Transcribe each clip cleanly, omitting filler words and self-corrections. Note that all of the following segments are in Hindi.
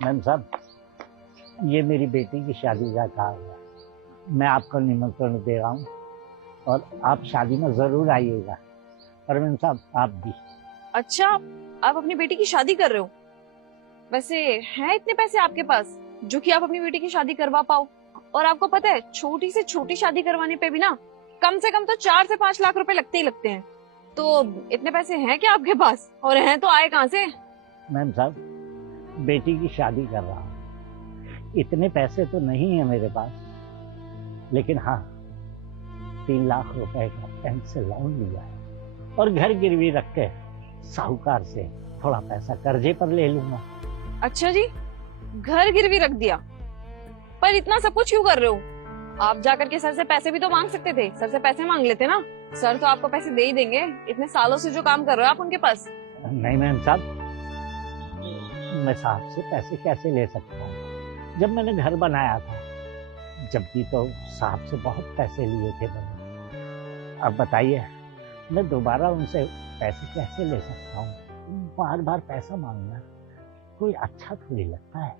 मैम साहब, ये मेरी बेटी की शादी का कार्ड है। मैं आपको निमंत्रण दे रहा हूँ और आप शादी में जरूर आइएगा। और मैम साहब आप भी। अच्छा, आप अपनी बेटी की शादी कर रहे हो? वैसे हैं इतने पैसे आपके पास जो कि आप अपनी बेटी की शादी करवा पाओ? और आपको पता है, छोटी से छोटी शादी करवाने पे भी ना कम से कम तो 4 से 5 लाख रुपए लगते ही लगते हैं। तो इतने पैसे हैं क्या आपके पास? और हैं तो आए कहाँ से? मैम साहब, बेटी की शादी कर रहा हूँ, इतने पैसे तो नहीं है मेरे पास, लेकिन हाँ 3 लाख रुपए का बैंक से लोन लिया है और घर गिरवी रख के साहूकार से थोड़ा पैसा कर्जे पर ले लूंगा। अच्छा जी, घर गिरवी रख दिया? पर इतना सब कुछ क्यों कर रहे हो? आप जाकर के सर से पैसे भी तो मांग सकते थे। सर से पैसे मांग लेते ना, सर तो आपको पैसे दे ही देंगे। इतने सालों से जो काम कर रहे हो आप उनके पास। नहीं मैम साहब, मैं साहब से पैसे कैसे ले सकता हूँ? जब मैंने घर बनाया था जब भी तो साहब से बहुत पैसे लिए थे मैंने। अब बताइए, मैं दोबारा उनसे पैसे कैसे ले सकता हूँ? बार बार पैसा मांगना कोई अच्छा थोड़ी लगता है।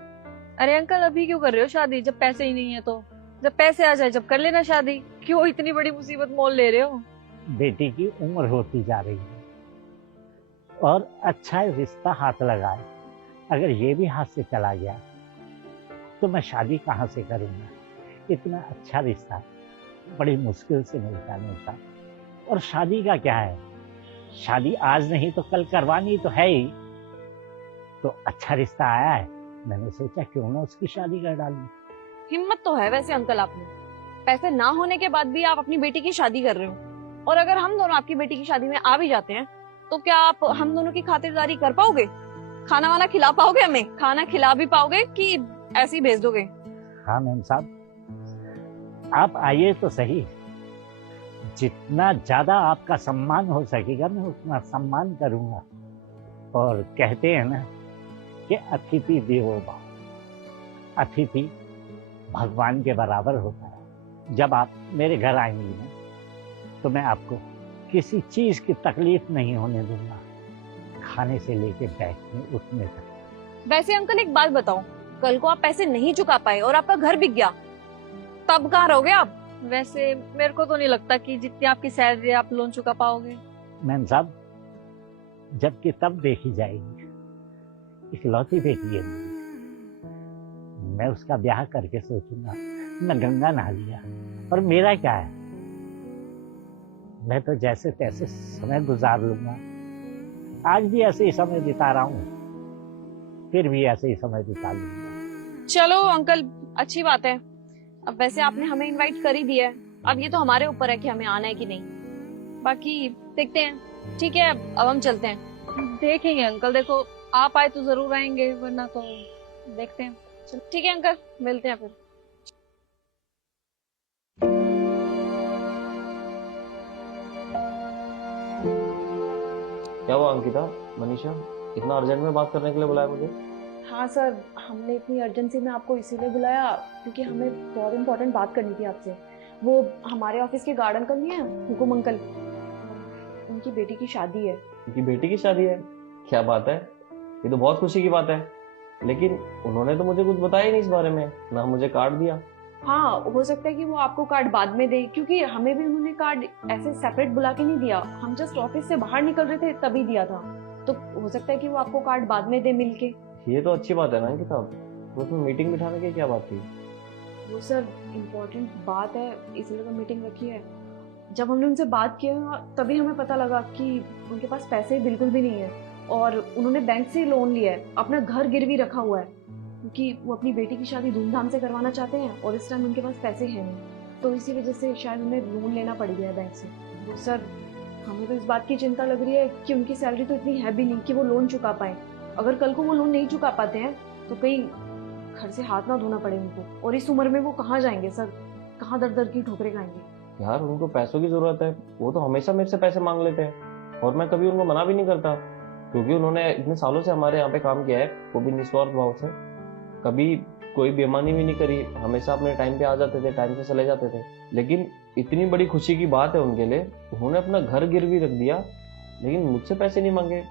अरे अंकल, अभी क्यों कर रहे हो शादी जब पैसे ही नहीं है? तो जब पैसे आ जाए जब कर लेना शादी। क्यों इतनी बड़ी मुसीबत मोल ले रहे हो? बेटी की उम्र होती जा रही है और अच्छा रिश्ता हाथ लगाए, अगर ये भी हाथ से चला गया तो मैं शादी कहाँ से करूँगा? इतना अच्छा रिश्ता बड़ी मुश्किल से मिलता। और शादी का क्या है, शादी आज नहीं तो कल करवानी तो है ही। तो अच्छा रिश्ता आया है, मैंने सोचा क्यों ना उसकी शादी कर डालूं। हिम्मत तो है वैसे अंकल आप में। पैसे ना होने के बाद भी आप अपनी बेटी की शादी कर रहे हो। और अगर हम दोनों आपकी बेटी की शादी में आ भी जाते हैं तो क्या आप हम दोनों की खातिरदारी कर पाओगे? खाना वाना खिला पाओगे? हमें खाना खिला भी पाओगे कि ऐसे ही भेज दोगे? हाँ मैम साहब, आप आइए तो सही। जितना ज्यादा आपका सम्मान हो सकेगा मैं उतना सम्मान करूंगा। और कहते हैं ना कि अतिथि देवो भव, अतिथि भगवान के बराबर होता है। जब आप मेरे घर आएंगी ना तो मैं आपको किसी चीज की तकलीफ नहीं होने दूंगा, खाने से लेके बैठने उठने तक। वैसे अंकल एक बात बताओ, कल को आप पैसे नहीं चुका पाए और आपका घर बिक गया, तब कहाँ रहोगे आप? वैसे मेरे को तो नहीं लगता कि जितनी आपकी सैलरी है आप लोन चुका पाओगे। मैम साहब, जबकि तब देखी जाएगी। इकलौती बेटी है मेरी, मैं उसका ब्याह करके सोचूंगा मैं गंगा नहा लिया और मेरा क्या है, मैं तो जैसे तैसे समय गुजार लूंगा। आज भी ऐसे ही समय बिता रहा हूँ, फिर भी ऐसे ही समय बिता लूंगा। चलो अंकल, अच्छी बात है। अब वैसे आपने हमें इनवाइट कर ही दिया है, अब ये तो हमारे ऊपर है कि हमें आना है कि नहीं। बाकी देखते हैं। ठीक है, अब हम चलते हैं। देखेंगे अंकल, देखो आप आए तो जरूर आएंगे, वरना तो देखते हैं। चलो ठीक है अंकल, मिलते हैं फिर। क्या हुआ अंकिता, मनीषा, इतना अर्जेंट में बात करने के लिए बुलाया मुझे? हाँ सर, हमने इतनी अर्जेंसी में आपको इसीलिए बुलाया क्योंकि हमें बहुत इम्पोर्टेंट बात करनी थी आपसे। वो हमारे ऑफिस के गार्ड अंकल नहीं है, हुकुम अंकल, उनकी बेटी की शादी है। उनकी बेटी की शादी है? क्या बात है, ये तो बहुत खुशी की बात है। लेकिन उन्होंने तो मुझे कुछ बताया ही नहीं इस बारे में, ना मुझे कार्ड दिया। हाँ, हो सकता है कि वो आपको कार्ड बाद में दे, क्योंकि हमें भी उन्होंने कार्ड ऐसे सेपरेट बुला के नहीं दिया। हम जस्ट ऑफिस से बाहर निकल रहे थे तभी दिया था, तो हो सकता है कि वो आपको कार्ड बाद में दे मिलके। ये तो अच्छी बात है ना अंकिता, तो उसमें मीटिंग बिठाने की क्या बात थी? वो सर इम्पोर्टेंट बात है इसलिए तो मीटिंग रखी है। जब हमने उनसे बात किया तभी हमें पता लगा कि उनके पास पैसे बिल्कुल भी नहीं है और उन्होंने बैंक से लोन लिया है, अपना घर गिरवी रखा हुआ है, क्योंकि वो अपनी बेटी की शादी धूमधाम से करवाना चाहते हैं और इस टाइम उनके पास पैसे हैं नहीं, तो इसी वजह से शायद उन्हें लोन लेना पड़ गया है बैंक से। वो सर हमें तो इस बात की चिंता लग रही है कि उनकी सैलरी तो इतनी है भी नहीं कि वो लोन चुका पाए। अगर कल को वो लोन नहीं चुका पाते हैं तो कहीं घर से हाथ ना धोना पड़े उनको, और इस उम्र में वो कहाँ जाएंगे सर, कहाँ दर दर की ठोकरें खाएंगे। यार उनको पैसों की जरूरत है, वो तो हमेशा मेरे से पैसे मांग लेते हैं और मैं कभी उनको मना भी नहीं करता, क्योंकि उन्होंने इतने सालों से हमारे यहाँ पे काम किया है, वो भी निस्वार्थ भाव से। कभी कोई बेईमानी भी नहीं करी, हमेशा अपने टाइम पे आ जाते थे, टाइम से चले जाते थे। लेकिन इतनी बड़ी खुशी की बात है उनके लिए, उन्होंने अपना घर गिरवी रख दिया लेकिन मुझसे पैसे नहीं मांगे।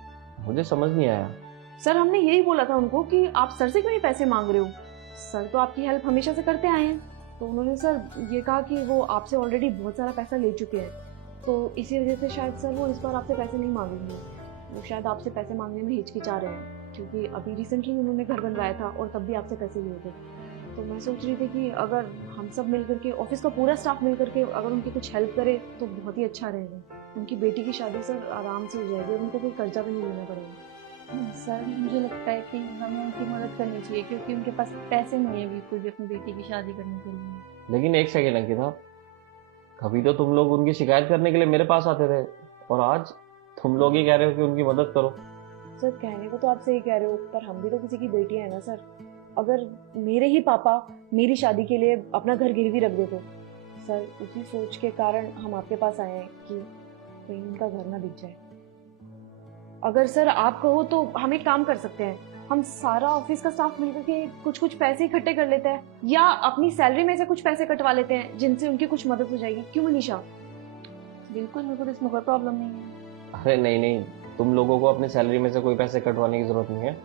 मुझे समझ नहीं आया। सर हमने यही बोला था उनको कि आप सर से क्यों नहीं पैसे मांग रहे हो, सर तो आपकी हेल्प हमेशा से करते आए हैं। तो उन्होंने सर ये कहा कि वो आपसे ऑलरेडी बहुत सारा पैसा ले चुके हैं, तो इसी वजह से शायद सर वो इस बार आपसे पैसे नहीं मांगेंगे। वो शायद आपसे पैसे मांगने में हिचकिचा रहे हैं, क्योंकि अभी रिसेंटली उन्होंने घर बनवाया था और तब भी आपसे पैसे लिए थे। तो मैं सोच रही थी कि अगर हम सब मिल करके, ऑफिस का पूरा स्टाफ मिल करके अगर उनकी कुछ हेल्प करे तो बहुत ही अच्छा रहेगा। उनकी बेटी की शादी सर आराम से हो जाएगी और उनको कोई कर्जा भी नहीं लेना पड़ेगा। सर मुझे लगता है कि हमें उनकी मदद करनी चाहिए, क्योंकि उनके पास पैसे नहीं है बिल्कुल भी अपनी बेटी की शादी करने के लिए। लेकिन एक सेकेंड अंकिता, कभी तो तुम लोग उनकी शिकायत करने के लिए मेरे पास आते थे, और आज तुम लोग ही कह रहे हो कि उनकी मदद करो। सर कहने को तो आप सही कह रहे हो, पर हम भी तो किसी की बेटियां हैं ना सर। अगर मेरे ही पापा मेरी शादी के लिए अपना घर गिरवी रख देते सर, उसी सोच के कारण हम आपके पास आए हैं कि कहीं उनका घर ना बिक जाए। अगर सर आप कहो तो हम एक काम कर सकते हैं, हम सारा ऑफिस का स्टाफ मिलकर के कुछ कुछ पैसे इकट्ठे कर लेते हैं, या अपनी सैलरी में से कुछ पैसे कटवा लेते हैं जिनसे उनकी कुछ मदद हो जाएगी। क्यों मनीषा? बिल्कुल बिल्कुल, इसमें कोई प्रॉब्लम नहीं है। अरे नहीं नहीं, तुम लोगों को अपनी सैलरी में से कोई पैसे कटवाने की जरूरत नहीं है।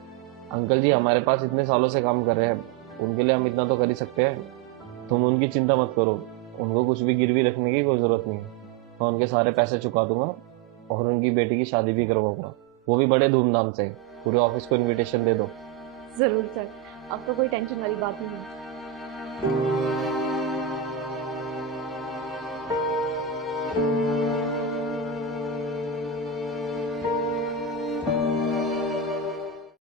अंकल जी हमारे पास इतने सालों से काम कर रहे हैं, उनके लिए हम इतना तो कर ही सकते हैं। तुम उनकी चिंता मत करो, उनको कुछ भी गिरवी रखने की कोई जरूरत नहीं है। मैं उनके सारे पैसे चुका दूंगा और उनकी बेटी की शादी भी करवाऊंगा, वो भी बड़े धूमधाम से। पूरे ऑफिस को इनविटेशन दे दो। जरूर सर, अब तो कोई टेंशन वाली बात नहीं है।